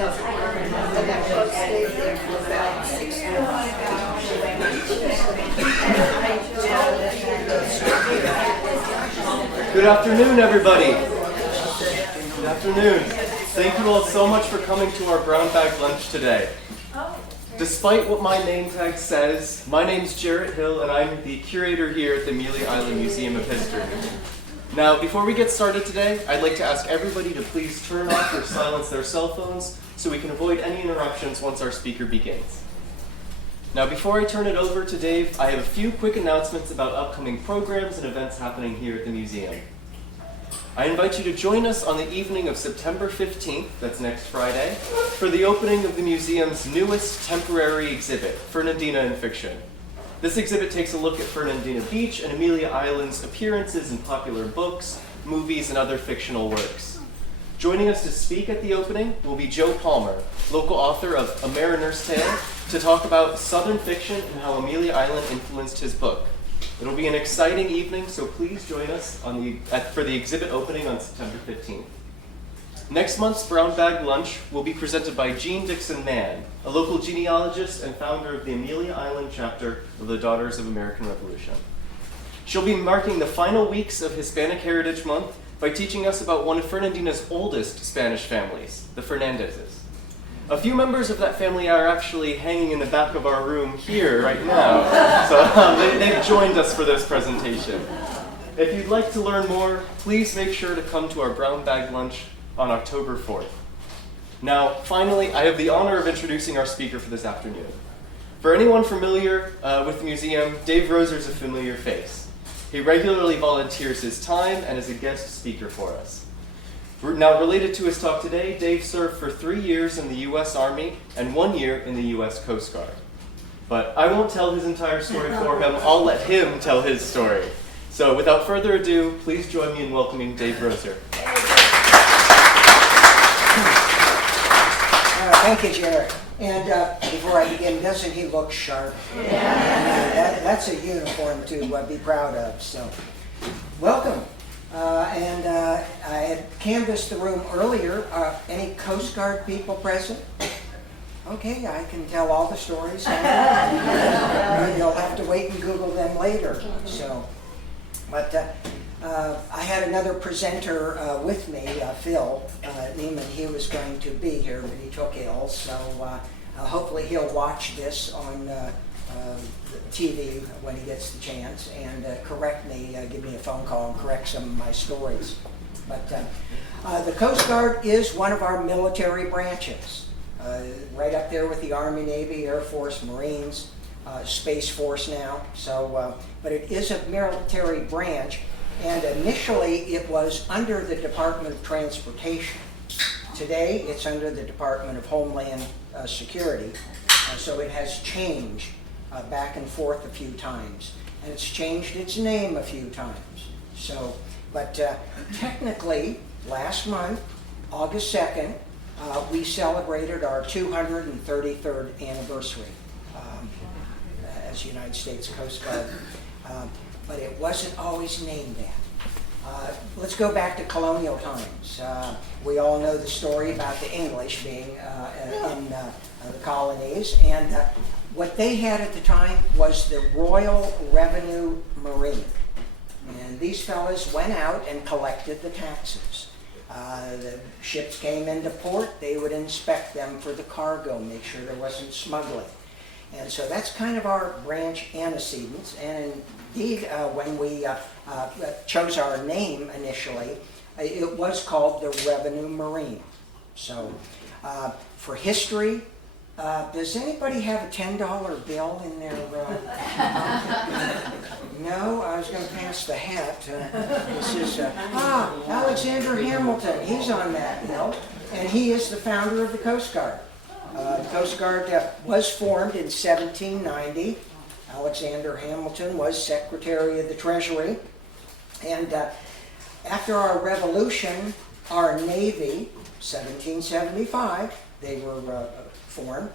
Good afternoon, everybody. Good afternoon. Thank you all so much for coming to our brown bag lunch today. Despite what my name tag says, my name's Jarrett Hill, and I'm the curator here at the Amelia Island Museum of History. Now, before we get started today, I'd like to ask everybody to please turn off or silence their cell phones so we can avoid any interruptions once our speaker begins. Now, before I turn it over to Dave, I have a few quick announcements about upcoming programs and events happening here at the museum. I invite you to join us on the evening of September 15th, that's next Friday, for the opening of the museum's newest temporary exhibit, Fernandina in Fiction. This exhibit takes a look at Fernandina Beach and Amelia Island's appearances in popular books, movies, and other fictional works. Joining us to speak at the opening will be Joe Palmer, local author of A Mariner's Tale, to talk about Southern fiction and how Amelia Island influenced his book. It'll be an exciting evening, so please join us for the exhibit opening on September 15th. Next month's Brown Bag Lunch will be presented by Jean Dixon Mann, a local genealogist and founder of the Amelia Island chapter of the Daughters of American Revolution. She'll be marking the final weeks of Hispanic Heritage Month by teaching us about one of Fernandina's oldest Spanish families, the Fernandezes. A few members of that family are actually hanging in the back of our room here right now, so they've joined us for this presentation. If you'd like to learn more, please make sure to come to our Brown Bag Lunch on October 4th. Now, finally, I have the honor of introducing our speaker for this afternoon. For anyone familiar with the museum, Dave Roeser is a familiar face. He regularly volunteers his time and is a guest speaker for us. Now, related to his talk today, Dave served for 3 years in the U.S. Army and 1 year in the U.S. Coast Guard. But I won't tell his entire story for him. I'll let him tell his story. So without further ado, please join me in welcoming Dave Roeser. Thank you, Jared. And before I begin, doesn't he look sharp? Yeah. That's a uniform to be proud of. So, welcome. I had canvassed the room earlier. Any Coast Guard people present? Okay, I can tell all the stories. You'll have to wait and Google them later. So, but I had another presenter with me, Phil Neiman. He was going to be here, but he took ill. So hopefully he'll watch this on TV when he gets the chance and correct me, give me a phone call and correct some of my stories. But the Coast Guard is one of our military branches, right up there with the Army, Navy, Air Force, Marines, Space Force now. So, but it is a military branch, and initially it was under the Department of Transportation. Today it's under the Department of Homeland Security, so it has changed back and forth a few times, and it's changed its name a few times. So, but technically, last month, August 2nd, we celebrated our 233rd anniversary as United States Coast Guard, but it wasn't always named that. Let's go back to colonial times. We all know the story about the English being in the colonies, and what they had at the time was the Royal Revenue Marine. And these fellas went out and collected the taxes. The ships came into port, they would inspect them for the cargo, make sure there wasn't smuggling. And so that's kind of our branch antecedents. And indeed, when we chose our name initially, it was called the Revenue Marine. So for history, does anybody have a $10 bill in their... No? I was going to pass the hat. This is Alexander Hamilton. He's on that bill. And he is the founder of the Coast Guard. The Coast Guard was formed in 1790. Alexander Hamilton was Secretary of the Treasury. And after our Revolution, our Navy, 1775, they were formed,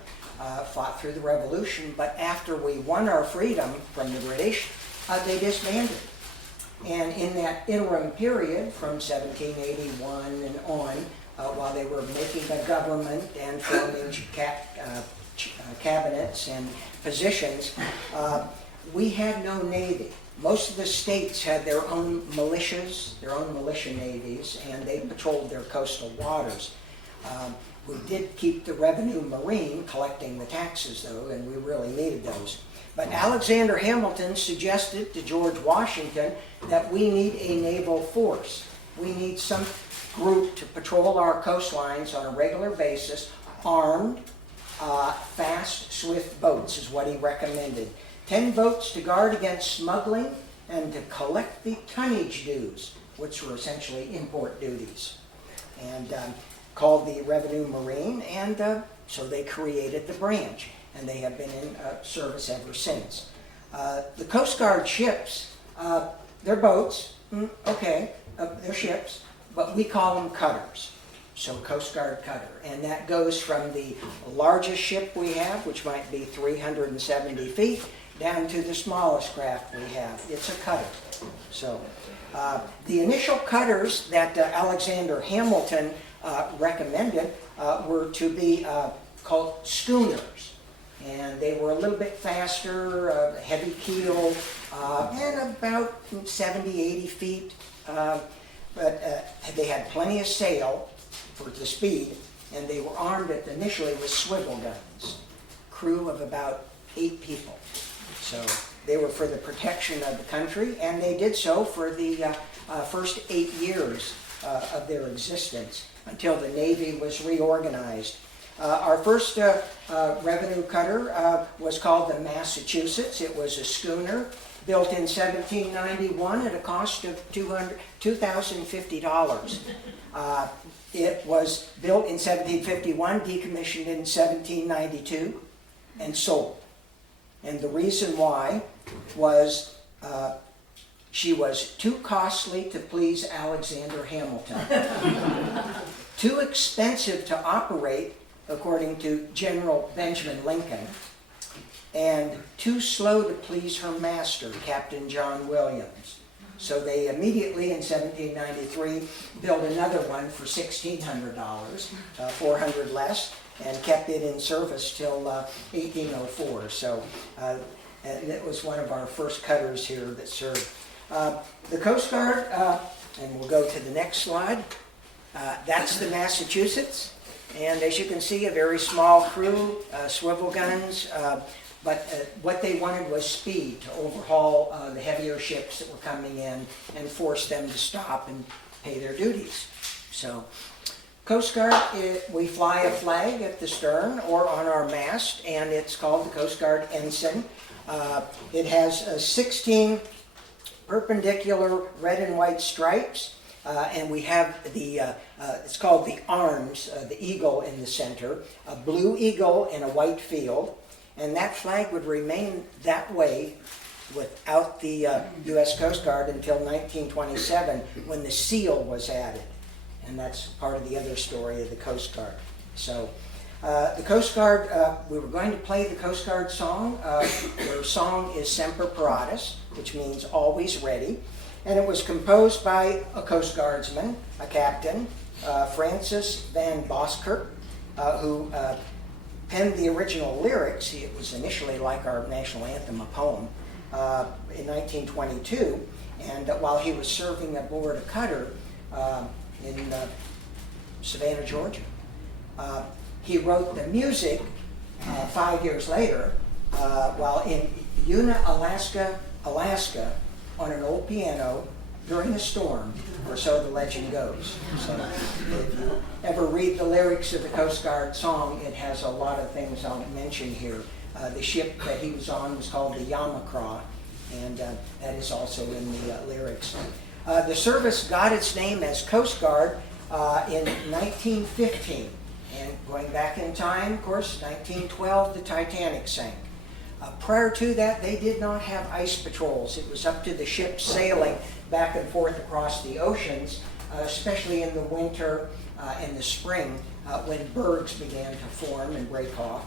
fought through the Revolution, but after we won our freedom from the British, they disbanded. And in that interim period, from 1781 and on, while they were making the government and forming cabinets and positions, we had no Navy. Most of the states had their own militias, their own militia navies, and they patrolled their coastal waters. We did keep the revenue marine collecting the taxes, though, and we really needed those. But Alexander Hamilton suggested to George Washington that we need a naval force. We need some group to patrol our coastlines on a regular basis, armed, fast, swift boats is what he recommended. 10 boats to guard against smuggling and to collect the tonnage dues, which were essentially import duties, and called the Revenue Marine, and so they created the branch, and they have been in service ever since. The Coast Guard ships, they're boats, they're ships, but we call them cutters. So Coast Guard cutter, and that goes from the largest ship we have, which might be 370 feet, down to the smallest craft we have. It's a cutter. So the initial cutters that Alexander Hamilton recommended were to be called schooners. And they were a little bit faster, heavy keel, and about 70, 80 feet. But they had plenty of sail for the speed, and they were armed initially with swivel guns. Crew of about 8 people. So they were for the protection of the country, and they did so for the first 8 years of their existence until the Navy was reorganized. Our first revenue cutter was called the Massachusetts. It was a schooner built in 1791 at a cost of $2,050. It was built in 1751, decommissioned in 1792, and sold. And the reason why was she was too costly to please Alexander Hamilton, too expensive to operate, according to General Benjamin Lincoln, and too slow to please her master, Captain John Williams. So they immediately, in 1793, built another one for $1,600, $400 less, and kept it in service till 1804. So it was one of our first cutters here that served. The Coast Guard, and we'll go to the next slide, that's the Massachusetts. And as you can see, a very small crew, swivel guns, but what they wanted was speed to overhaul the heavier ships that were coming in and force them to stop and pay their duties. So Coast Guard, we fly a flag at the stern or on our mast, and it's called the Coast Guard ensign. It has 16 perpendicular red and white stripes, and we have the, it's called the arms, the eagle in the center, a blue eagle in a white field, and that flag would remain that way without the U.S. Coast Guard until 1927, when the seal was added. And that's part of the other story of the Coast Guard. So the Coast Guard, we were going to play the Coast Guard song. Their song is Semper Paratus, which means always ready. And it was composed by a Coast Guardsman, a captain, Francis Van Boskirk, who penned the original lyrics. It was initially like our national anthem, a poem, in 1922. And while he was serving aboard a cutter in Savannah, Georgia, he wrote the music 5 years later while in Una, Alaska, on an old piano during a storm, or so the legend goes. So if you ever read the lyrics of the Coast Guard song, it has a lot of things I'll mention here. The ship that he was on was called the Yamacraw, and that is also in the lyrics. The service got its name as Coast Guard in 1915. And going back in time, of course, 1912, the Titanic sank. Prior to that, they did not have ice patrols. It was up to the ships sailing back and forth across the oceans, especially in the winter and the spring, when bergs began to form and break off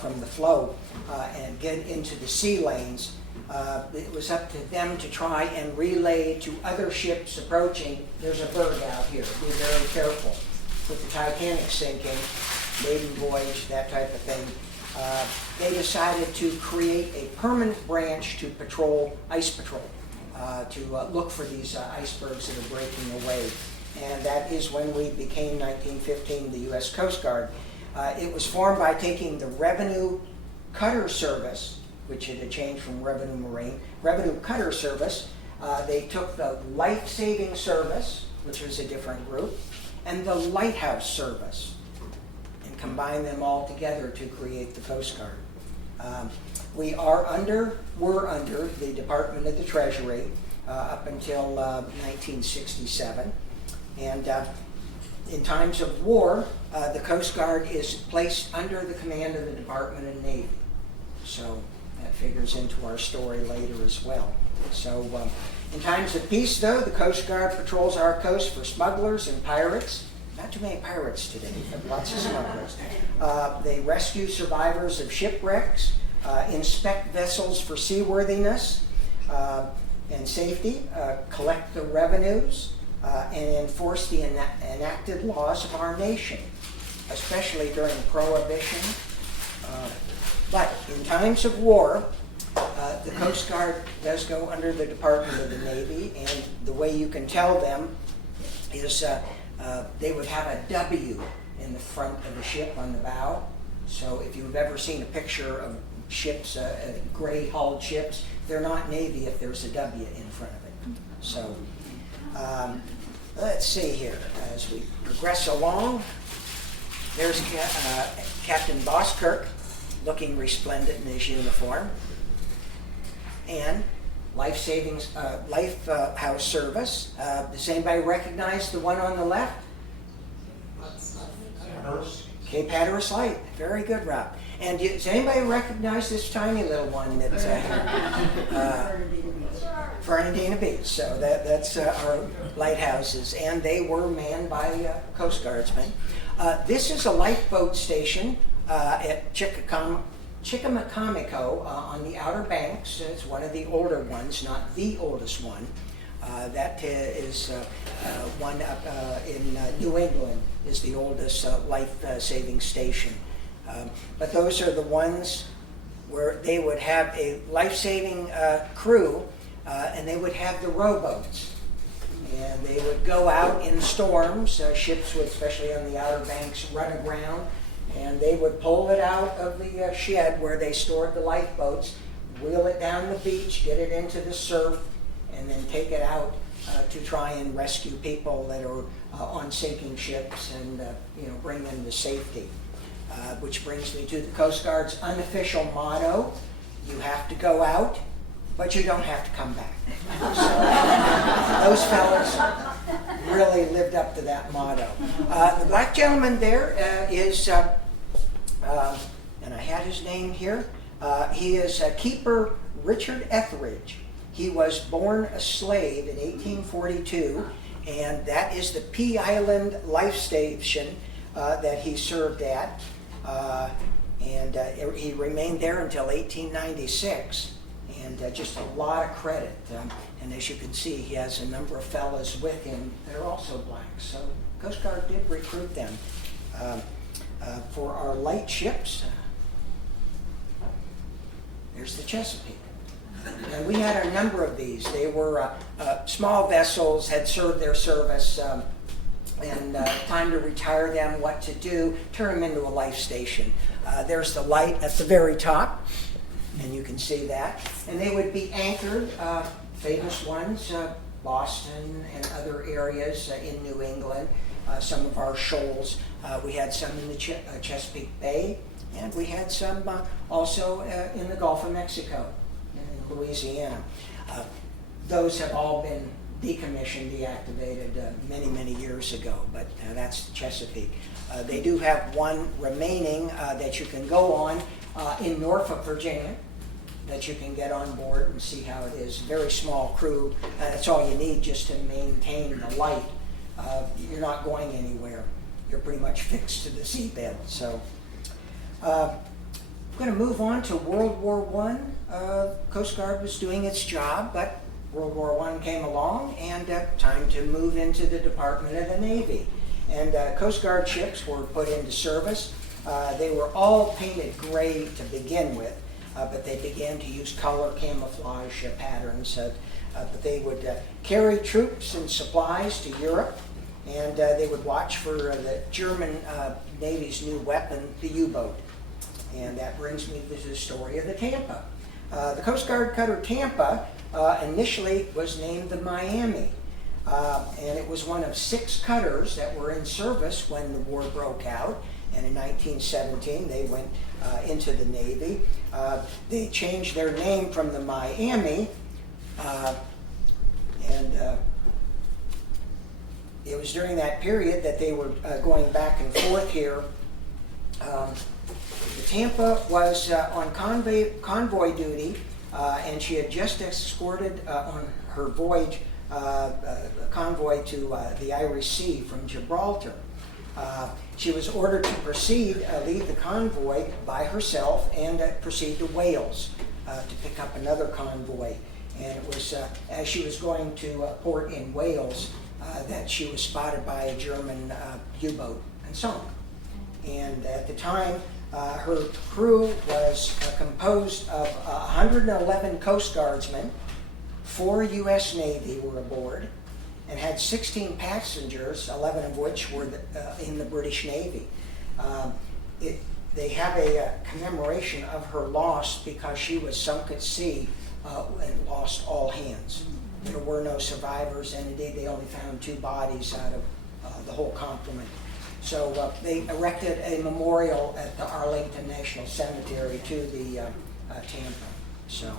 from the flow and get into the sea lanes. It was up to them to try and relay to other ships approaching, there's a berg out here, be very careful. with the Titanic sinking, maiden voyage, that type of thing, they decided to create a permanent branch to patrol, ice patrol, to look for these icebergs that are breaking away. And that is when we became, 1915, the U.S. Coast Guard. It was formed by taking the Revenue Cutter Service, which had changed from Revenue Marine, Revenue Cutter Service. They took the Life Saving Service, which was a different group, and the Lighthouse Service, and combined them all together to create the Coast Guard. We're under the Department of the Treasury up until 1967. And in times of war, the Coast Guard is placed under the command of the Department of Navy. So that figures into our story later as well. So in times of peace, though, the Coast Guard patrols our coast for smugglers and pirates. Not too many pirates today, but lots of smugglers. They rescue survivors of shipwrecks, inspect vessels for seaworthiness and safety, collect the revenues, and enforce the enacted laws of our nation, especially during Prohibition. But in times of war, the Coast Guard does go under the Department of the Navy, and the way you can tell them is they would have a W in the front of the ship on the bow. So if you've ever seen a picture of ships, gray-hulled ships, they're not Navy if there's a W in front of it. So let's see here as we progress along. There's Captain Boskirk, looking resplendent in his uniform, and Lifehouse Service. Does anybody recognize the one on the left? Cape Hatteras Light. Very good, Rob. And does anybody recognize this tiny little one that's Fernandina Beach? So that's our lighthouses, and they were manned by Coast Guardsmen. This is a lifeboat station at Chickamaucomico on the Outer Banks. It's one of the older ones, not the oldest one. That is one up in New England is the oldest life-saving station. But those are the ones where they would have a life-saving crew, and they would have the rowboats. And they would go out in storms. Ships would, especially on the Outer Banks, run aground. And they would pull it out of the shed where they stored the lifeboats, wheel it down the beach, get it into the surf, and then take it out to try and rescue people that are on sinking ships and bring them to safety. Which brings me to the Coast Guard's unofficial motto: you have to go out, but you don't have to come back. So those fellas really lived up to that motto. The black gentleman there is, and I had his name here, he is Keeper Richard Etheridge. He was born a slave in 1842, and that is the Pea Island Life Station that he served at. And he remained there until 1896, and just a lot of credit. And as you can see, he has a number of fellas with him that are also black. So Coast Guard did recruit them. For our light ships, there's the Chesapeake. And we had a number of these. They were small vessels, had served their service, and time to retire them, what to do, turn them into a life station. There's the light at the very top, and you can see that. And they would be anchored, famous ones, Boston and other areas in New England, some of our shoals. We had some in the Chesapeake Bay, and we had some also in the Gulf of Mexico, in Louisiana. Those have all been decommissioned, deactivated many, many years ago, but that's Chesapeake. They do have one remaining that you can go on in Norfolk, Virginia, that you can get on board and see how it is. Very small crew. That's all you need just to maintain the light. You're not going anywhere. You're pretty much fixed to the seabed. So I'm going to move on to World War I. Coast Guard was doing its job, but World War I came along, and time to move into the Department of the Navy. And Coast Guard ships were put into service. They were all painted gray to begin with, but they began to use color camouflage patterns. But they would carry troops and supplies to Europe, and they would watch for the German Navy's new weapon, the U-boat. And that brings me to the story of the Tampa. The Coast Guard cutter Tampa initially was named the Miami. And it was one of 6 cutters that were in service when the war broke out. And in 1917, they went into the Navy. They changed their name from the Miami, and it was during that period that they were going back and forth here. The Tampa was on convoy duty, and she had just escorted on her voyage a convoy to the Irish Sea from Gibraltar. She was ordered to proceed, lead the convoy by herself, and proceed to Wales to pick up another convoy. And it was as she was going to port in Wales that she was spotted by a German U-boat and sunk. And at the time, her crew was composed of 111 Coast Guardsmen, 4 U.S. Navy were aboard, and had 16 passengers, 11 of which were in the British Navy. They have a commemoration of her loss because she was sunk at sea and lost all hands. There were no survivors, and indeed they only found 2 bodies out of the whole complement. So they erected a memorial at the Arlington National Cemetery to the Tampa. So,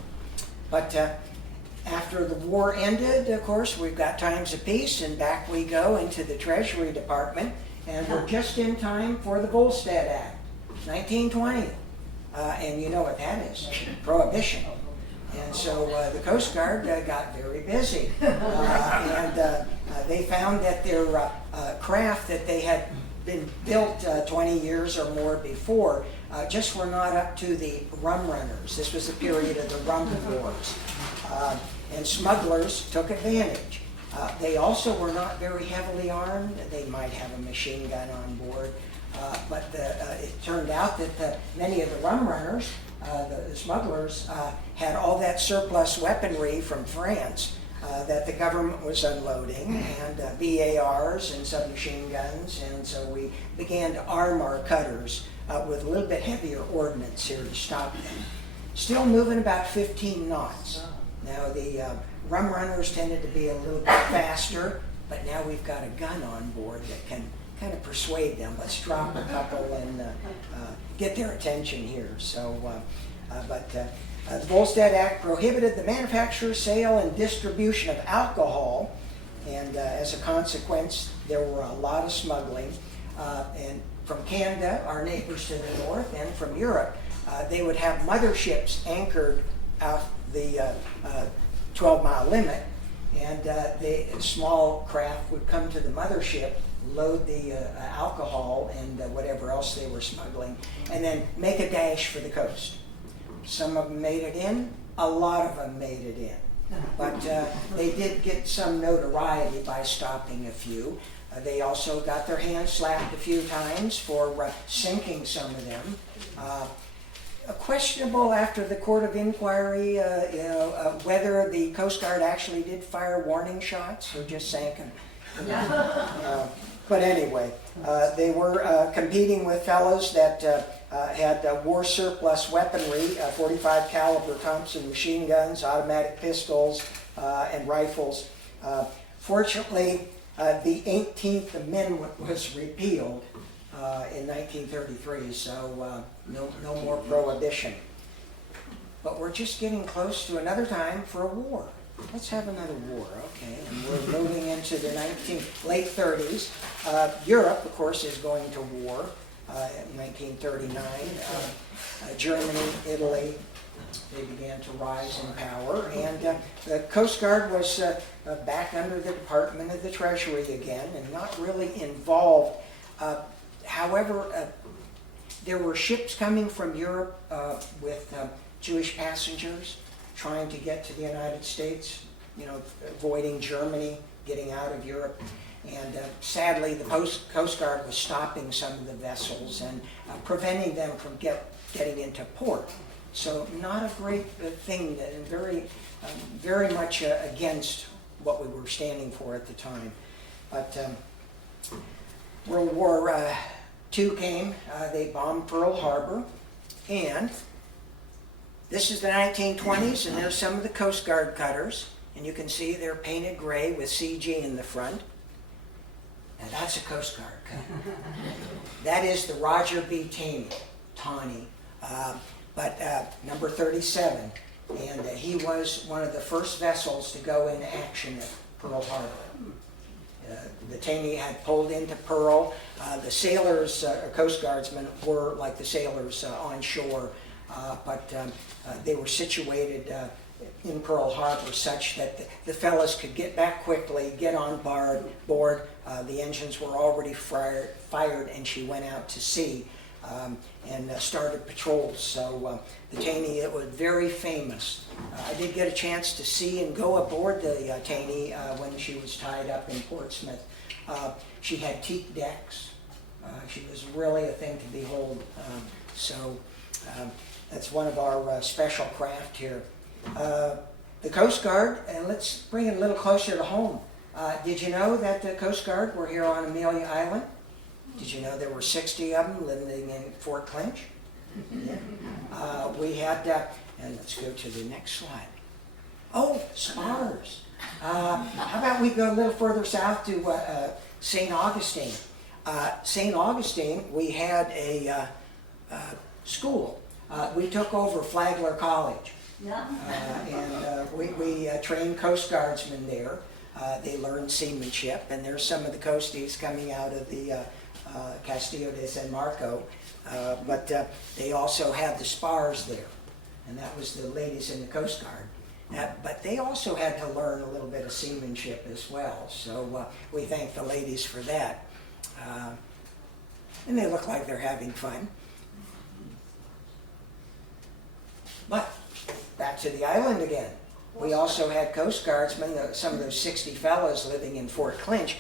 but after the war ended, of course, we've got times of peace, and back we go into the Treasury Department, and we're just in time for the Volstead Act, 1920. And you know what that is, prohibition. And so the Coast Guard got very busy, and they found that their craft that they had been built 20 years or more before just were not up to the rum runners. This was the period of the rum wars. And smugglers took advantage. They also were not very heavily armed. They might have a machine gun on board, but it turned out that many of the rum runners, the smugglers, had all that surplus weaponry from France that the government was unloading, and BARs and submachine guns, and so we began to arm our cutters with a little bit heavier ordnance here to stop them. Still moving about 15 knots. Now the rum runners tended to be a little bit faster, but now we've got a gun on board that can kind of persuade them. Let's drop a couple and get their attention here. So, the Volstead Act prohibited the manufacture, sale, and distribution of alcohol, and as a consequence, there were a lot of smuggling. And from Canada, our neighbors to the north, and from Europe, they would have motherships anchored out the 12-mile limit, and the small craft would come to the mothership, load the alcohol and whatever else they were smuggling, and then make a dash for the coast. Some of them made it in, a lot of them made it in. But they did get some notoriety by stopping a few. They also got their hands slapped a few times for sinking some of them. Questionable after the court of inquiry, whether the Coast Guard actually did fire warning shots or just sank them. But anyway, they were competing with fellows that had war surplus weaponry, 45 caliber Thompson machine guns, automatic pistols, and rifles. Fortunately, the 18th Amendment was repealed in 1933, so no more prohibition. But we're just getting close to another time for a war. Let's have another war, okay? And we're moving into the late 30s. Europe, of course, is going to war in 1939. Germany, Italy, they began to rise in power. And the Coast Guard was back under the Department of the Treasury again and not really involved. However, there were ships coming from Europe with Jewish passengers trying to get to the United States, avoiding Germany, getting out of Europe. And sadly, the Coast Guard was stopping some of the vessels and preventing them from getting into port. So not a great thing, and very much against what we were standing for at the time. But World War II came, they bombed Pearl Harbor, and this is the 1920s, and there's some of the Coast Guard cutters, and you can see they're painted gray with CG in the front. Now that's a Coast Guard cutter. That is the Roger B. Taney, but number 37, and he was one of the first vessels to go into action at Pearl Harbor. The Taney had pulled into Pearl. The sailors, Coast Guardsmen, were like the sailors on shore, but they were situated in Pearl Harbor such that the fellas could get back quickly, get on board. The engines were already fired, and she went out to sea and started patrols. So the Taney, it was very famous. I did get a chance to see and go aboard the Taney when she was tied up in Portsmouth. She had teak decks. She was really a thing to behold. So that's one of our special craft here. The Coast Guard, and let's bring it a little closer to home. Did you know that the Coast Guard were here on Amelia Island? Did you know there were 60 of them living in Fort Clinch? Yeah. We had, and let's go to the next slide. Oh, spars. How about we go a little further south to St. Augustine? St. Augustine, we had a school. We took over Flagler College. And we trained Coast Guardsmen there. They learned seamanship, and there's some of the coasties coming out of the Castillo de San Marco, but they also had the spars there, and that was the ladies in the Coast Guard. But they also had to learn a little bit of seamanship as well, so we thank the ladies for that. And they look like they're having fun. But back to the island again. We also had Coast Guardsmen, some of those 60 fellows living in Fort Clinch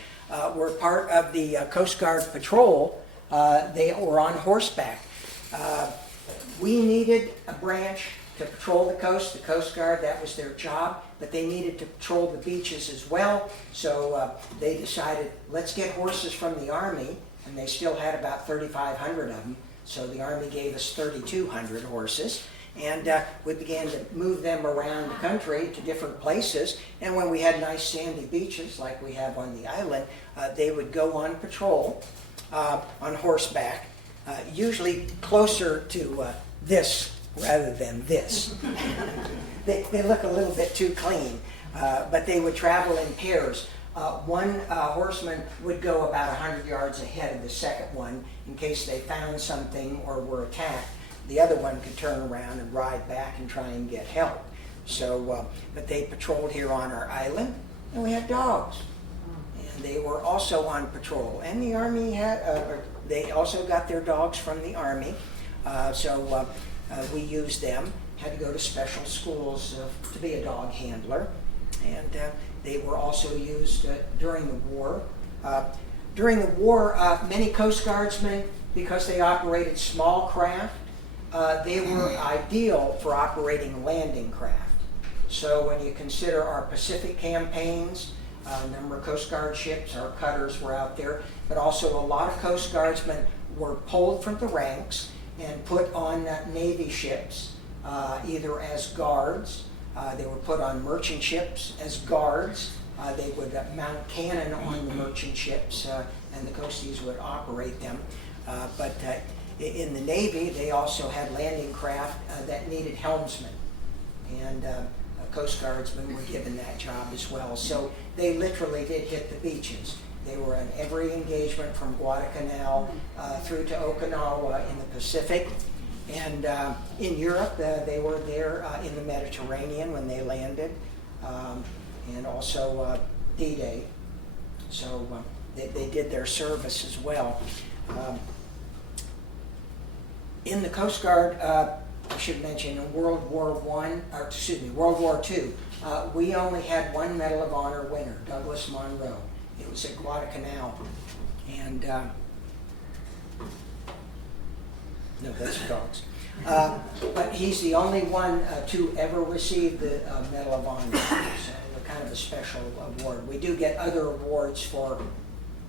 were part of the Coast Guard patrol. They were on horseback. We needed a branch to patrol the Coast Guard, that was their job, but they needed to patrol the beaches as well, so they decided, let's get horses from the Army, and they still had about 3,500 of them, so the Army gave us 3,200 horses. And we began to move them around the country to different places. And when we had nice sandy beaches like we have on the island, they would go on patrol on horseback, usually closer to this rather than this. They look a little bit too clean, but they would travel in pairs. One horseman would go about 100 yards ahead of the second one in case they found something or were attacked. The other one could turn around and ride back and try and get help. So, but they patrolled here on our island, and we had dogs. And they were also on patrol. And the Army had, they also got their dogs from the Army. So we used them, had to go to special schools to be a dog handler. And they were also used during the war. During the war, many Coast Guardsmen, because they operated small craft, they were ideal for operating landing craft. So when you consider our Pacific campaigns, a number of Coast Guard ships, our cutters were out there, but also a lot of Coast Guardsmen were pulled from the ranks and put on Navy ships, either as guards, they were put on merchant ships as guards, they would mount cannon on the merchant ships, and the coasties would operate them. But in the Navy, they also had landing craft that needed helmsmen, and Coast Guardsmen were given that job as well. So they literally did hit the beaches. They were in every engagement from Guadalcanal through to Okinawa in the Pacific. And in Europe, they were there in the Mediterranean when they landed, and also D-Day. So they did their service as well. In the Coast Guard, I should mention in World War II, we only had one Medal of Honor winner, Douglas Monroe. It was at Guadalcanal. And, no, that's dogs. But he's the only one to ever receive the Medal of Honor. So kind of a special award. We do get other awards for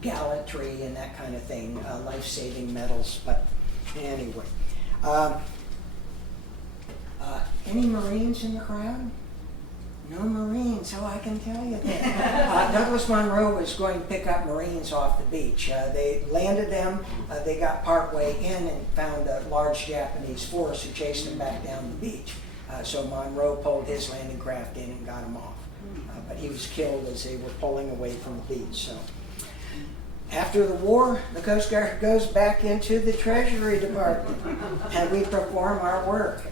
gallantry and that kind of thing, life-saving medals. But anyway, any Marines in the crowd? No Marines, so I can tell you that. Douglas Monroe was going to pick up Marines off the beach. They landed them, they got partway in and found a large Japanese force who chased them back down the beach. So Monroe pulled his landing craft in and got him off. But he was killed as they were pulling away from the beach. So after the war, the Coast Guard goes back into the Treasury Department, and we perform our work,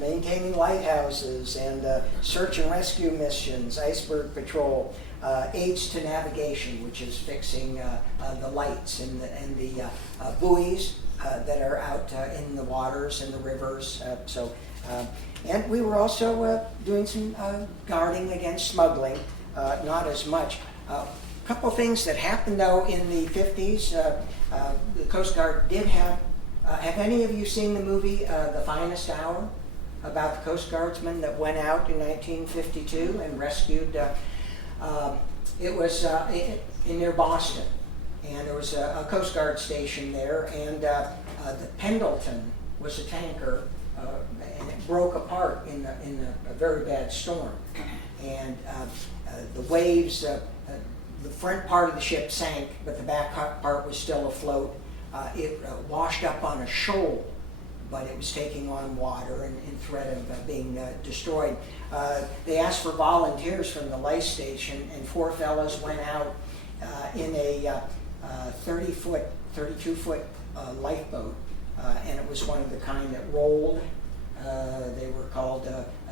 maintaining lighthouses and search and rescue missions, iceberg patrol, aids to navigation, which is fixing the lights and the buoys that are out in the waters and the rivers. And we were also doing some guarding against smuggling, not as much. Couple things that happened though in the 50s. The Coast Guard did have any of you seen the movie The Finest Hour, about the Coast Guardsmen that went out in 1952 and rescued? It was in near Boston, and there was a Coast Guard station there, and the Pendleton was a tanker, and it broke apart in a very bad storm, and the waves. The front part of the ship sank, but the back part was still afloat. It washed up on a shoal, but it was taking on water and in threat of being destroyed. They asked for volunteers from the life station, and 4 fellows went out in a 30-foot, 32-foot lifeboat, and it was one of the kind that rolled. They were called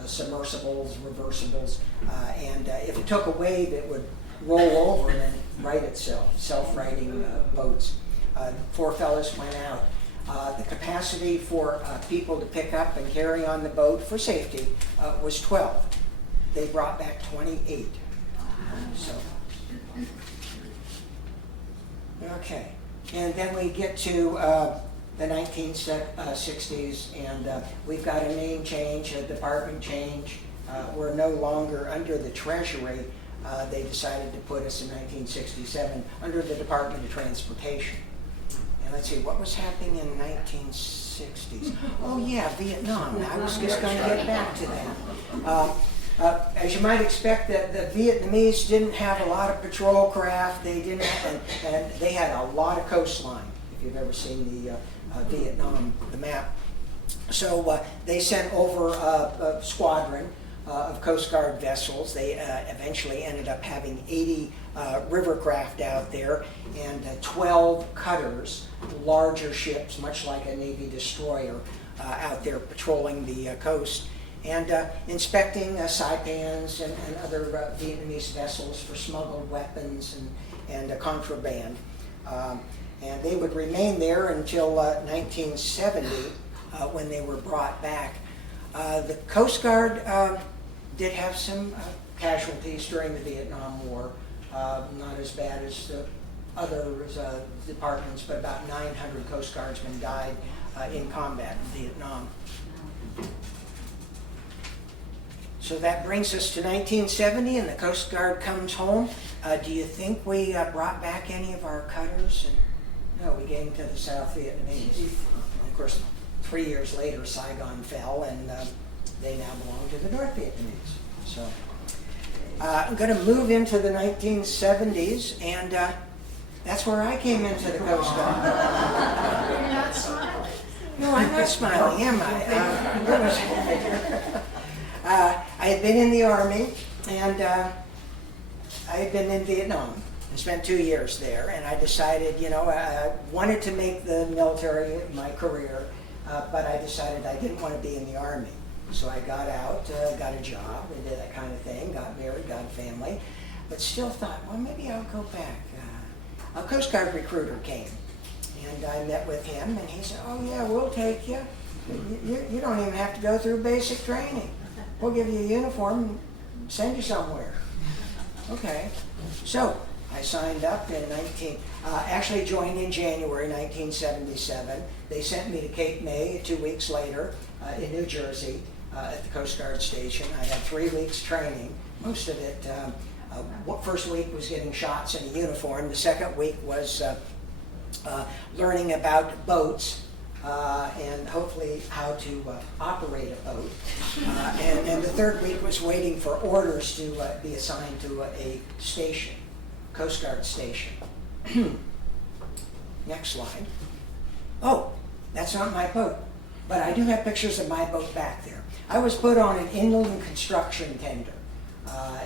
submersibles, reversibles, and if it took a wave, it would roll over and then right itself, self-righting boats. 4 fellows went out. The capacity for people to pick up and carry on the boat for safety was 12. They brought back 28. So, okay. And then we get to the 1960s, and we've got a name change, a department change. We're no longer under the Treasury. They decided to put us in 1967 under the Department of Transportation. And let's see, what was happening in the 1960s? Oh yeah, Vietnam. I was just going to get back to that. As you might expect, the Vietnamese didn't have a lot of patrol craft. They didn't have, and they had a lot of coastline, if you've ever seen the Vietnam, the map. So they sent over a squadron of Coast Guard vessels. They eventually ended up having 80 river craft out there, and 12 cutters, larger ships, much like a Navy destroyer, out there patrolling the coast and inspecting saipans and other Vietnamese vessels for smuggled weapons and contraband. And they would remain there until 1970 when they were brought back. The Coast Guard did have some casualties during the Vietnam War, not as bad as the other departments, but about 900 Coast Guardsmen died in combat in Vietnam. So that brings us to 1970, and the Coast Guard comes home. Do you think we brought back any of our cutters? No, we gave them to the South Vietnamese. And of course, 3 years later, Saigon fell, and they now belong to the North Vietnamese. So I'm going to move into the 1970s, and that's where I came into the Coast Guard. You're not smiling. No, I'm not smiling, am I? I had been in the Army, and I had been in Vietnam. I spent 2 years there, and I decided, I wanted to make the military my career, but I decided I didn't want to be in the Army. So I got out, got a job, and did that kind of thing, got married, got a family, but still thought, well, maybe I'll go back. A Coast Guard recruiter came, and I met with him, and he said, oh yeah, we'll take you. You don't even have to go through basic training. We'll give you a uniform and send you somewhere. Okay. So I signed up in actually joined in January 1977. They sent me to Cape May 2 weeks later in New Jersey at the Coast Guard station. I had 3 weeks training. Most of it, first week was getting shots in a uniform. The second week was learning about boats and hopefully how to operate a boat. And the third week was waiting for orders to be assigned to a station, Coast Guard station. Next slide. Oh, that's not my boat, but I do have pictures of my boat back there. I was put on an inland construction tender.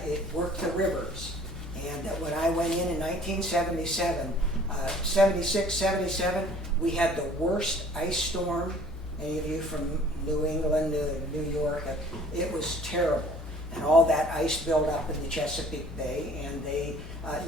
It worked the rivers. And when I went in 1977, 76, 77, we had the worst ice storm. Any of you from New England, New York, it was terrible. And all that ice built up in the Chesapeake Bay, and they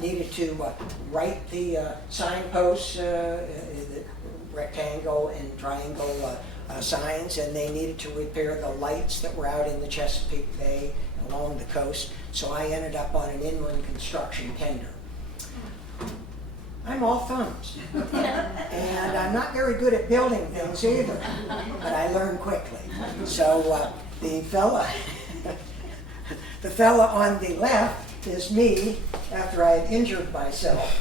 needed to write the signposts, the rectangle and triangle signs, and they needed to repair the lights that were out in the Chesapeake Bay along the coast. So I ended up on an inland construction tender. I'm all thumbs. And I'm not very good at building things either, but I learn quickly. So the fella on the left is me after I had injured myself.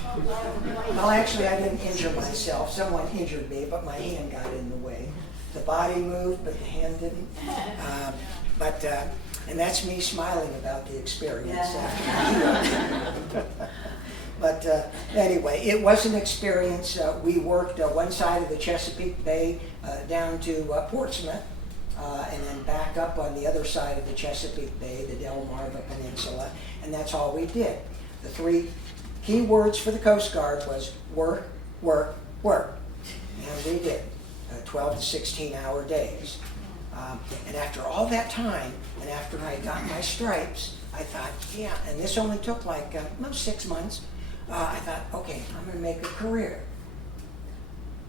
Well, actually, I didn't injure myself. Someone injured me, but my hand got in the way. The body moved, but the hand didn't. And that's me smiling about the experience after. But anyway, it was an experience. We worked one side of the Chesapeake Bay down to Portsmouth, and then back up on the other side of the Chesapeake Bay, the Delmarva Peninsula, and that's all we did. The 3 key words for the Coast Guard was work, work, work. And we did 12 to 16-hour days. And after all that time, and after I got my stripes, I thought, yeah, and this only took like 6 months. I thought, okay, I'm going to make a career.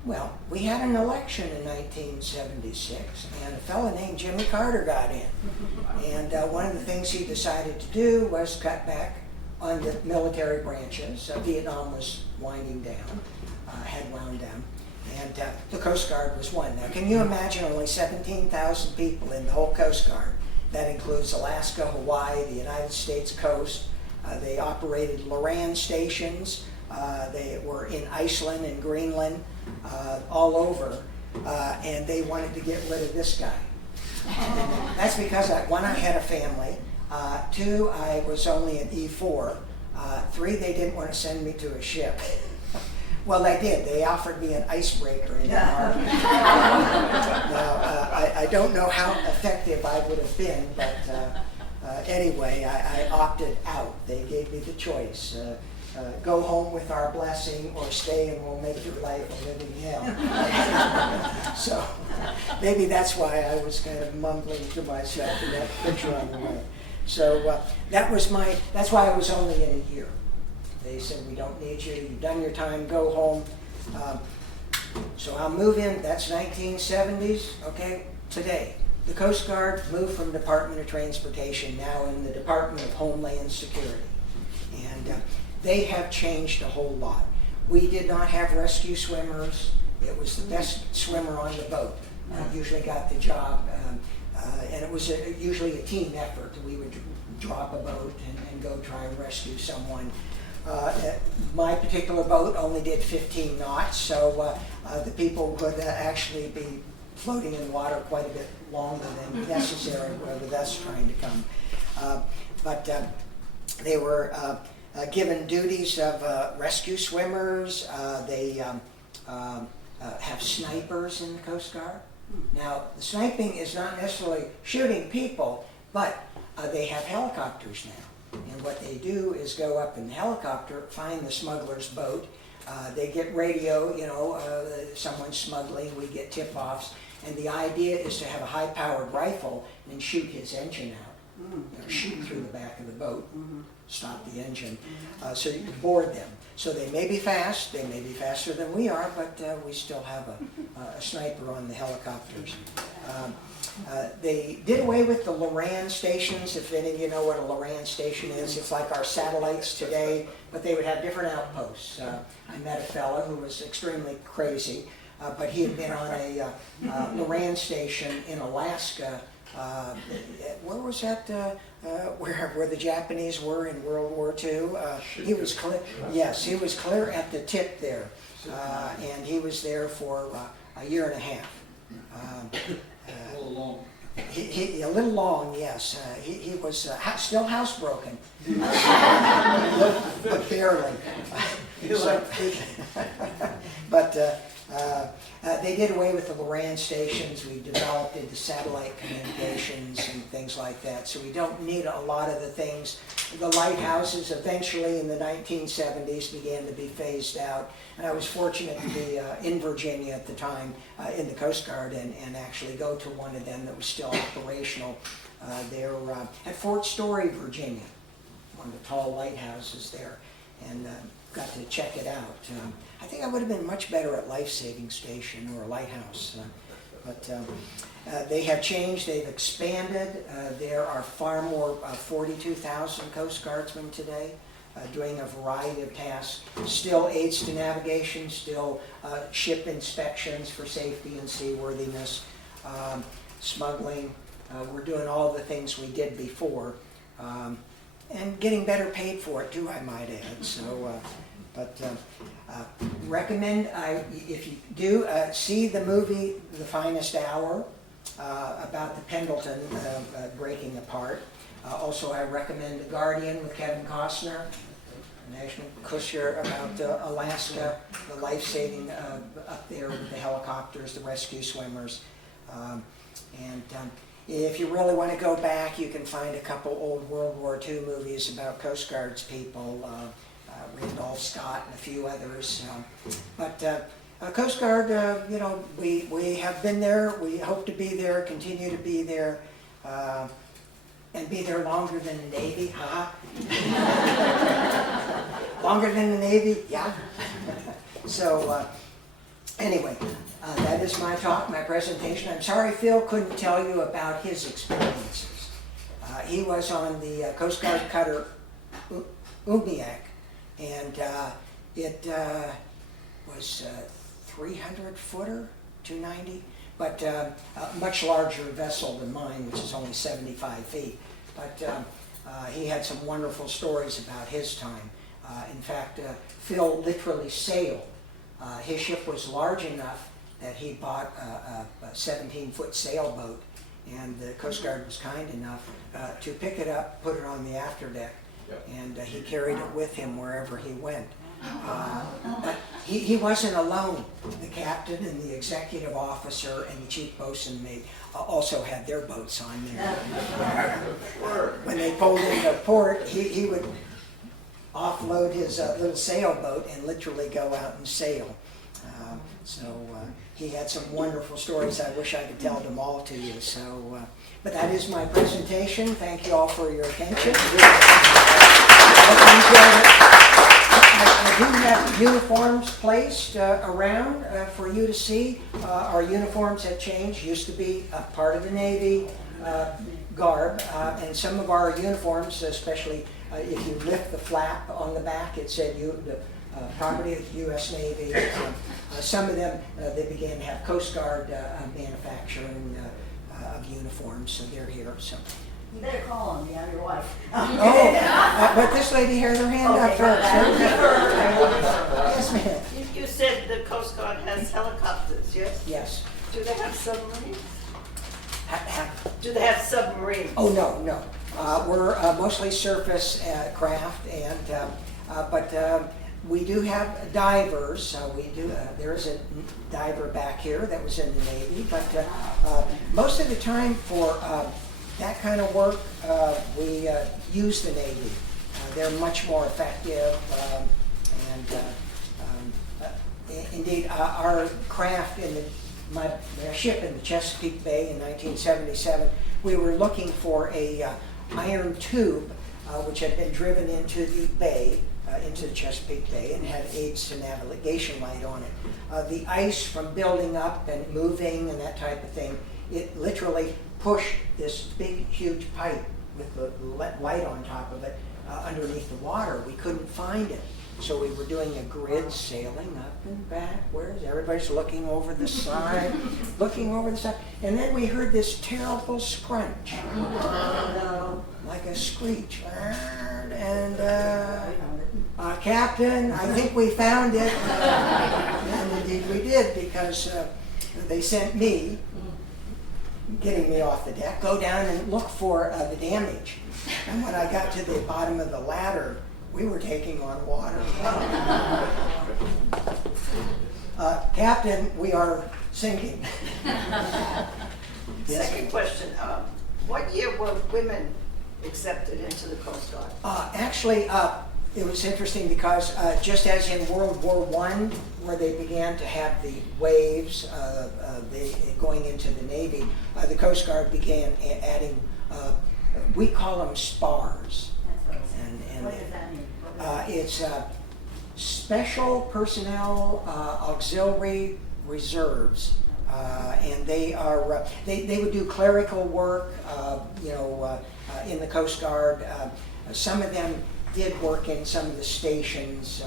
Well, we had an election in 1976, and a fellow named Jimmy Carter got in. And one of the things he decided to do was cut back on the military branches. Vietnam was winding down, had wound down. And the Coast Guard was one. Now, can you imagine only 17,000 people in the whole Coast Guard? That includes Alaska, Hawaii, the United States coast. They operated Loran stations. They were in Iceland and Greenland, all over. And they wanted to get rid of this guy. And that's because, one, I had a family. 2, I was only an E4. 3, they didn't want to send me to a ship. Well, they did. They offered me an icebreaker in the Army. Now, I don't know how effective I would have been, but anyway, I opted out. They gave me the choice. Go home with our blessing or stay and we'll make your life a living hell. So maybe that's why I was kind of mumbling to myself in that picture on the right. So that's why I was only in a year. They said, we don't need you, you've done your time, go home. So I'll move in, that's 1970s, okay? Today, the Coast Guard moved from Department of Transportation, now in the Department of Homeland Security. And they have changed a whole lot. We did not have rescue swimmers. It was the best swimmer on the boat. Usually got the job, and it was usually a team effort. We would drop a boat and go try and rescue someone. My particular boat only did 15 knots, so the people would actually be floating in water quite a bit longer than necessary with us trying to come. But they were given duties of rescue swimmers. They have snipers in the Coast Guard. Now, the sniping is not necessarily shooting people, but they have helicopters now. And what they do is go up in the helicopter, find the smuggler's boat. They get radio, someone's smuggling, we get tip-offs. And the idea is to have a high-powered rifle and shoot his engine out. Shoot through the back of the boat, stop the engine, so you can board them. So they may be fast, they may be faster than we are, but we still have a sniper on the helicopters. They did away with the Loran stations, if any of you know what a Loran station is. It's like our satellites today, but they would have different outposts. I met a fellow who was extremely crazy, but he had been on a Loran station in Alaska. Where was that? Where the Japanese were in World War II? He was clear. Yes, he was clear at the tip there, and he was there for a year and a half. A little long. A little long, yes. He was still housebroken, but barely. But they did away with the Loran stations. We developed into satellite communications and things like that. So we don't need a lot of the things. The lighthouses eventually in the 1970s began to be phased out. And I was fortunate to be in Virginia at the time in the Coast Guard and actually go to one of them that was still operational there at Fort Story, Virginia, one of the tall lighthouses there, and got to check it out. I think I would have been much better at Life Saving Station or a lighthouse, but they have changed, they've expanded. There are far more, 42,000 Coast Guardsmen today doing a variety of tasks. Still aids to navigation, still ship inspections for safety and seaworthiness, smuggling. We're doing all the things we did before, and getting better paid for it too, I might add. So, recommend, if you do, see the movie The Finest Hour about the Pendleton breaking apart. Also, I recommend The Guardian with Kevin Costner, National Kusher about Alaska, the life-saving up there with the helicopters, the rescue swimmers. If you really want to go back, you can find a couple old World War II movies about Coast Guards people, Randolph Scott and a few others. Coast Guard, we have been there, we hope to be there, continue to be there, and be there longer than the Navy, Longer than the Navy, yeah. So, anyway, that is my talk, my presentation. I'm sorry Phil couldn't tell you about his experiences. He was on the Coast Guard cutter Umiak, and it was 300-footer, 290, but a much larger vessel than mine, which is only 75 feet. But he had some wonderful stories about his time. In fact, Phil literally sailed. His ship was large enough that he bought a 17-foot sailboat, and the Coast Guard was kind enough to pick it up, put it on the afterdeck, and he carried it with him wherever he went. But he wasn't alone. The captain and the executive officer and the chief boatswain mate also had their boats on there. When they pulled into port, he would offload his little sailboat and literally go out and sail. He had some wonderful stories. I wish I could tell them all to you. But that is my presentation. Thank you all for your attention. I do have uniforms placed around for you to see. Our uniforms have changed. Used to be a part of the Navy garb, and some of our uniforms, especially if you lift the flap on the back, it said the property of the U.S. Navy. Some of them, they began to have Coast Guard manufacturing of uniforms, so they're here. So. You better call on me, I'm your wife. But this lady had her hand up first. Yes, ma'am. You said the Coast Guard has helicopters, yes? Yes. Do they have submarines? Do they have submarines? Oh, no. We're mostly surface craft, but we do have divers. There is a diver back here that was in the Navy, but most of the time for that kind of work, we use the Navy. They're much more effective, indeed, our craft in my ship in the Chesapeake Bay in 1977, we were looking for a iron tube which had been driven into the bay into the Chesapeake Bay and had aids to navigation light on it. The ice from building up and moving and that type of thing, it literally pushed this big, huge pipe with the light on top of it underneath the water. We couldn't find it. So we were doing a grid sailing up and back. Where's everybody's looking over the side, looking over the side. And then we heard this terrible scrunch, like a screech. And Captain, I think we found it. And indeed we did, because they sent me, getting me off the deck, go down and look for the damage. And when I got to the bottom of the ladder, we were taking on water. Captain, we are sinking. Yes. Second question, what year were women accepted into the Coast Guard? Actually, it was interesting because just as in World War I, where they began to have the waves going into the Navy, the Coast Guard began adding, we call them spars. What does that mean? It's Special Personnel Auxiliary Reserves. And they are they would do clerical work, in the Coast Guard. Some of them did work in some of the stations,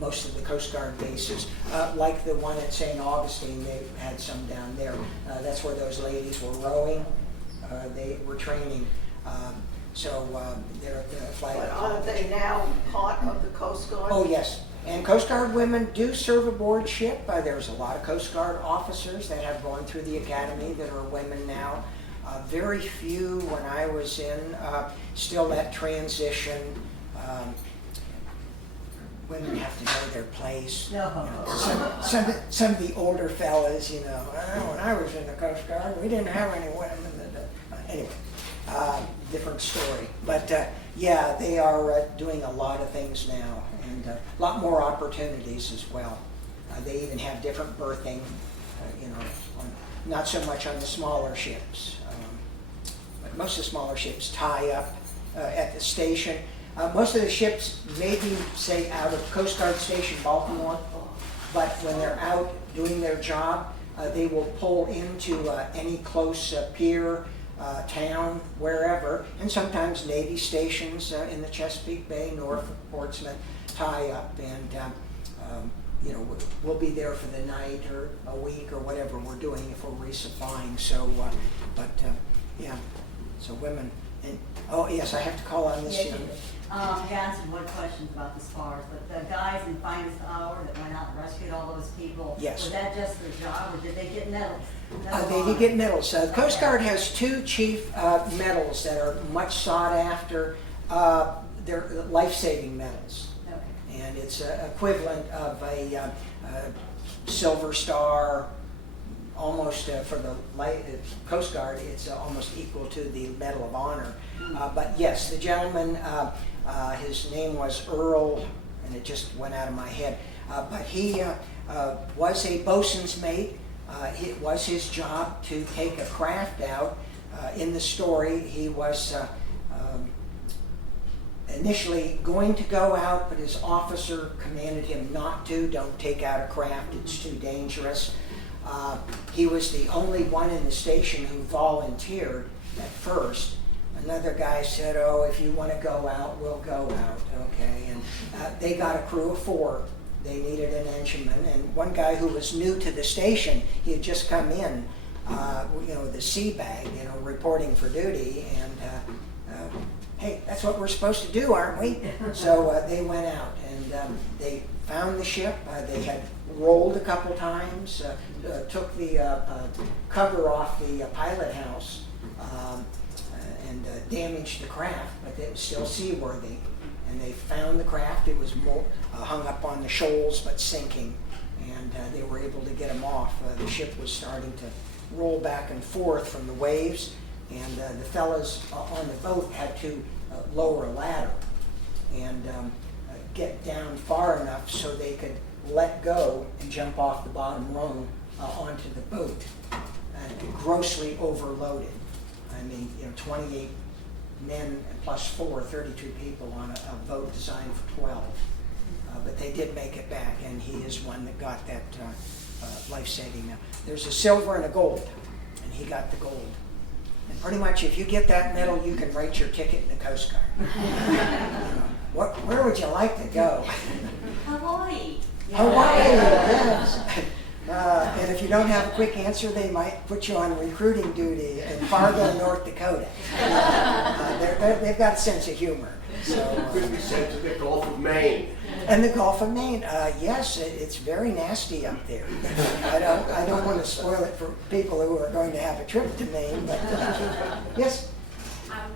most of the Coast Guard bases, like the one at St. Augustine. They had some down there. That's where those ladies were rowing. They were training. They're at the flight. But are they now part of the Coast Guard? Oh, yes. And Coast Guard women do serve aboard ship. There's a lot of Coast Guard officers that have gone through the academy that are women now. Very few when I was in, still that transition. Women have to know their place. No. Some of the older fellas, when I was in the Coast Guard, we didn't have any women. Anyway. Different story. But yeah, they are doing a lot of things now, and a lot more opportunities as well. They even have different berthing, not so much on the smaller ships. But most of the smaller ships tie up at the station. Most of the ships maybe say out of Coast Guard Station Baltimore, but when they're out doing their job, they will pull into any close pier, town, wherever, and sometimes Navy stations in the Chesapeake Bay, Norfolk, Portsmouth, tie up, and we'll be there for the night or a week or whatever we're doing if we're resupplying. So, yeah, so women. And oh yes, I have to call on this. You answered one question about the spars, but the guys in finest hour that went out and rescued all those people, Yes. was that just their job, or did they get medals? They did get medals. The Coast Guard has two chief medals that are much sought after. They're life-saving medals. Okay. And it's equivalent of a Silver Star, almost for the Coast Guard, it's almost equal to the Medal of Honor. But yes, the gentleman, his name was Earl, and it just went out of my head. But he was a bosun's mate. It was his job to take a craft out. In the story, he was initially going to go out, but his officer commanded him not to. Don't take out a craft, it's too dangerous. He was the only one in the station who volunteered at first. Another guy said, oh, if you want to go out, we'll go out, okay. And they got a crew of 4. They needed an engineman, and one guy who was new to the station, he had just come in, the sea bag, reporting for duty, and hey, that's what we're supposed to do, aren't we? So they went out, and they found the ship. They had rolled a couple times, took the cover off the pilot house, and damaged the craft, but it was still seaworthy. And they found the craft. It was hung up on the shoals, but sinking, and they were able to get him off. The ship was starting to roll back and forth from the waves, and the fellas on the boat had to lower a ladder and get down far enough so they could let go and jump off the bottom rung onto the boat. Grossly overloaded. I mean, 28 men plus 4, 32 people on a boat designed for 12. But they did make it back, and he is one that got that life-saving. Now, there's a silver and a gold, and he got the gold. And pretty much if you get that medal, you can write your ticket in the Coast Guard. Where would you like to go? Hawaii. Hawaii, yes. And if you don't have a quick answer, they might put you on recruiting duty in Fargo, North Dakota. They've got a sense of humor. So, Could be sent to the Gulf of Maine. and the Gulf of Maine, yes, it's very nasty up there. I don't want to spoil it for people who are going to have a trip to Maine, but yes.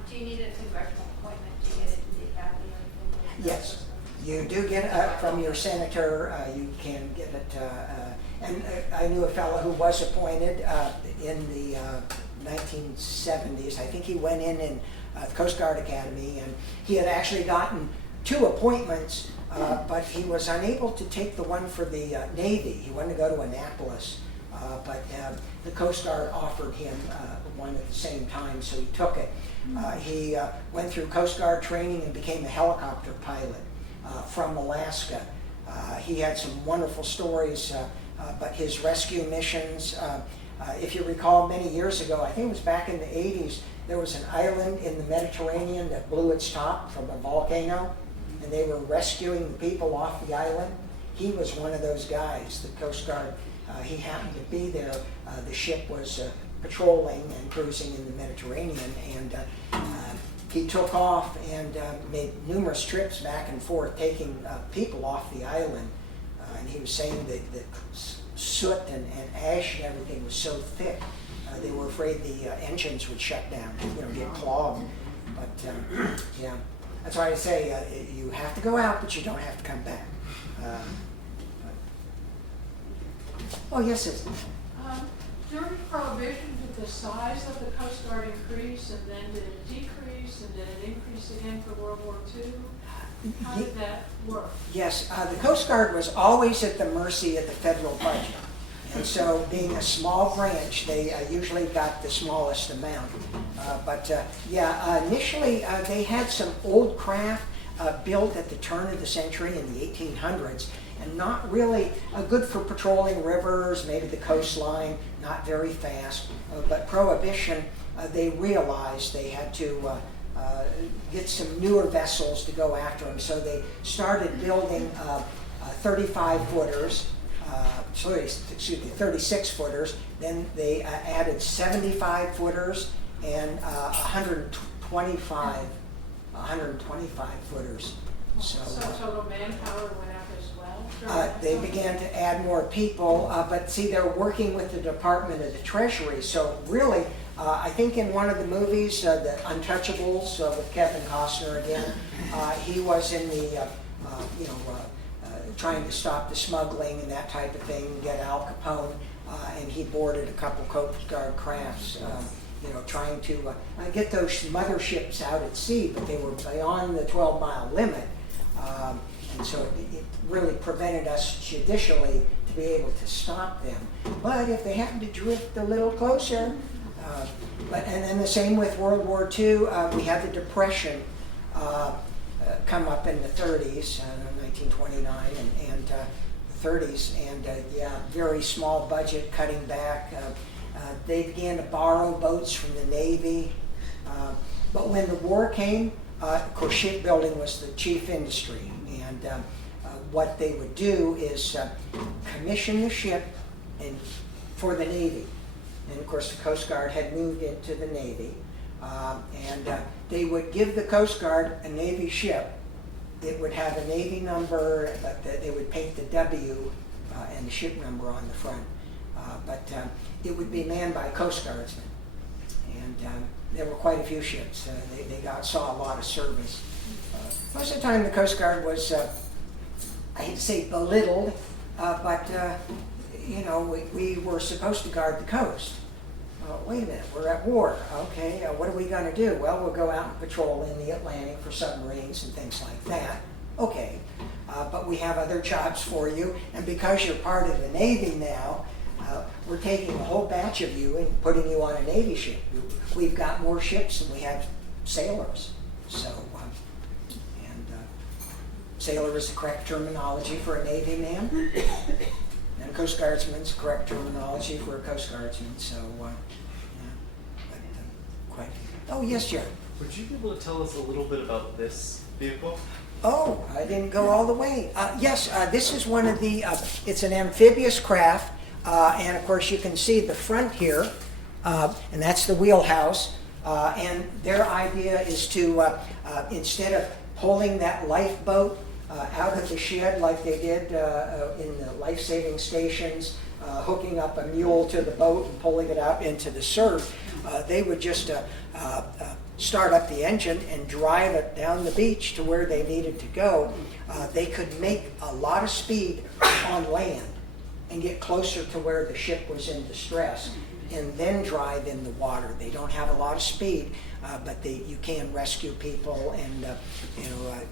Do you need a congressional appointment to get it to the academy or anything? Yes, you do get from your senator. You can get it, and I knew a fellow who was appointed in the 1970s. I think he went in the Coast Guard Academy, and he had actually gotten 2 appointments, but he was unable to take the one for the Navy. He wanted to go to Annapolis, but the Coast Guard offered him one at the same time, so he took it. He went through Coast Guard training and became a helicopter pilot from Alaska. He had some wonderful stories, but his rescue missions, if you recall many years ago, I think it was back in the 80s, there was an island in the Mediterranean that blew its top from a volcano, and they were rescuing the people off the island. He was one of those guys, the Coast Guard. He happened to be there. The ship was patrolling and cruising in the Mediterranean, and he took off and made numerous trips back and forth, taking people off the island. And he was saying that the soot and ash and everything was so thick, they were afraid the engines would shut down, get clogged. But yeah, that's why I say you have to go out, but you don't have to come back. Oh, yes, Susan. During Prohibition, did the size of the Coast Guard increase, and then did it decrease, and did it increase again for World War II? How did that work? Yes, the Coast Guard was always at the mercy of the federal budget. And so being a small branch, they usually got the smallest amount. Initially they had some old craft built at the turn of the century in the 1800s, and not really good for patrolling rivers, maybe the coastline, not very fast. But Prohibition, they realized they had to get some newer vessels to go after them, so they started building 36 footers. Then they added 75 footers and 125 footers. So total manpower went up as well? They began to add more people, but see, they're working with the Department of the Treasury, so really, I think in one of the movies, The Untouchables, with Kevin Costner again, he was in the, trying to stop the smuggling and that type of thing, get Al Capone, and he boarded a couple Coast Guard crafts, trying to get those motherships out at sea, but they were beyond the 12-mile limit, and so it really prevented us judicially to be able to stop them. But if they happened to drift a little closer, and then the same with World War II, we had the Depression come up in the 30s, 1929 and the 30s, and very small budget, cutting back. They began to borrow boats from the Navy. But when the war came, of course, shipbuilding was the chief industry, and what they would do is commission the ship for the Navy. And of course, the Coast Guard had moved into the Navy, and they would give the Coast Guard a Navy ship. It would have a Navy number, but they would paint the W and the ship number on the front. But it would be manned by Coast Guardsmen, and there were quite a few ships. They saw a lot of service. Most of the time, the Coast Guard was, I hate to say belittled, but we were supposed to guard the coast. Wait a minute, we're at war. Okay, what are we going to do? Well, we'll go out and patrol in the Atlantic for submarines and things like that. Okay, but we have other jobs for you, and because you're part of the Navy now, we're taking a whole batch of you and putting you on a Navy ship. We've got more ships than we have sailors. So, sailor is the correct terminology for a Navy man, and Coast Guardsman's the correct terminology for a Coast Guardsman. So, quite. Oh, yes, Jerry. Would you be able to tell us a little bit about this vehicle? Oh, I didn't go all the way. Yes, this is one of the, it's an amphibious craft, and of course you can see the front here, and that's the wheelhouse, and their idea is to, instead of pulling that lifeboat out of the shed like they did in the life-saving stations, hooking up a mule to the boat and pulling it out into the surf, they would just start up the engine and drive it down the beach to where they needed to go. They could make a lot of speed on land and get closer to where the ship was in distress and then drive in the water. They don't have a lot of speed, but you can rescue people and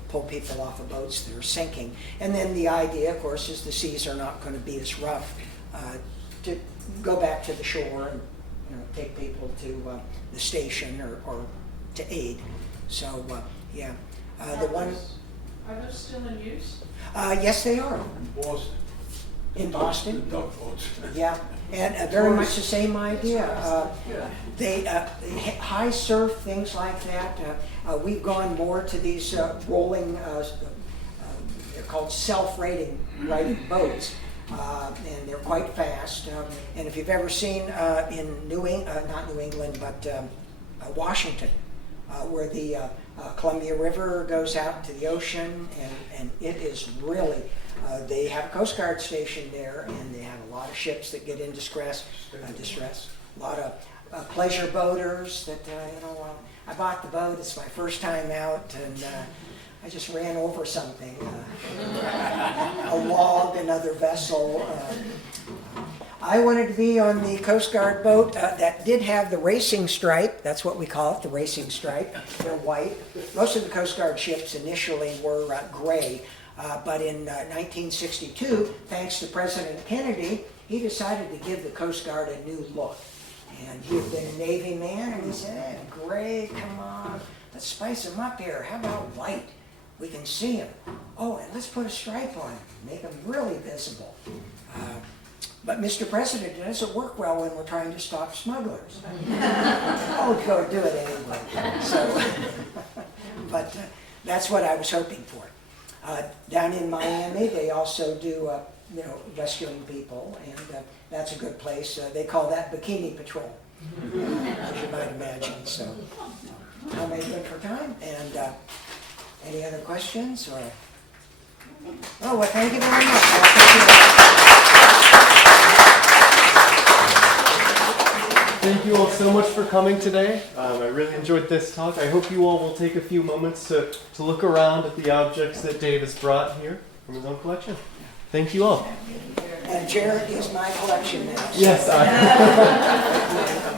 pull people off of boats that are sinking. And then the idea, of course, is the seas are not going to be as rough, to go back to the shore and take people to the station or to aid. So, yeah. The one. Are those still in use? Yes, they are. Boston. In Boston? Tugboats. Yeah, and very much the same idea. They high surf, things like that. We've gone more to these rolling, they're called self-righting boats. And they're quite fast. And if you've ever seen in not New England, but Washington, where the Columbia River goes out to the ocean, and it is really, they have a Coast Guard station there, and they have a lot of ships that get in distress. A lot of pleasure boaters that, I bought the boat, it's my first time out, and I just ran over something, a log, another vessel. I wanted to be on the Coast Guard boat that did have the racing stripe. That's what we call it, the racing stripe. They're white. Most of the Coast Guard ships initially were gray, but in 1962, thanks to President Kennedy, he decided to give the Coast Guard a new look. And he had been a Navy man, and he said, hey, gray, come on, let's spice them up here. How about white? We can see them. Oh, and let's put a stripe on them, make them really visible. But Mr. President, it doesn't work well when we're trying to stop smugglers. Oh, go do it anyway. So, but that's what I was hoping for. Down in Miami, they also do, rescuing people, and that's a good place. They call that Bikini Patrol, as you might imagine. So, I'll make it for time. And any other questions? Or oh, well, thank you very much. Thank you all so much for coming today. I really enjoyed this talk. I hope you all will take a few moments to look around at the objects that Dave has brought here from his own collection. Thank you all. And Jared is my collection now. So Yes,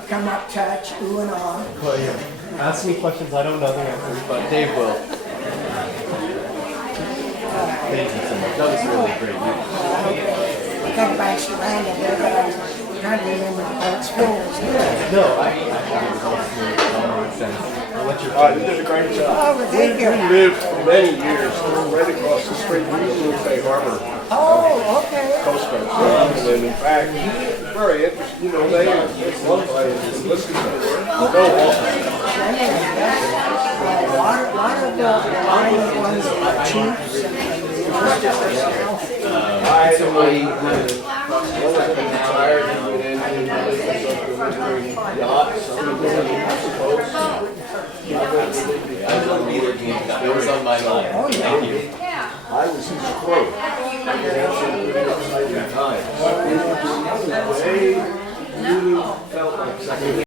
come up, touch, ooh and ah. Well, yeah. Ask me questions I don't know the answers, but Dave will. Thank you so much. That was really great. I kind of bounced around a bit, but I was trying to remember how it's full. No, I thought it was all smooth. It all made sense. I'll let you You did a great job. Oh, well, thank you. We lived for many years right across the street from the Blue Bay Harbor Oh, okay. Coast Guard station. And in fact, very interesting. It's one place to listen to it. Go A lot of the ones are chiefs and I retired and went into the business of yachts. It was on my mind. Oh, yeah. Thank you. I was his crew. They really felt like second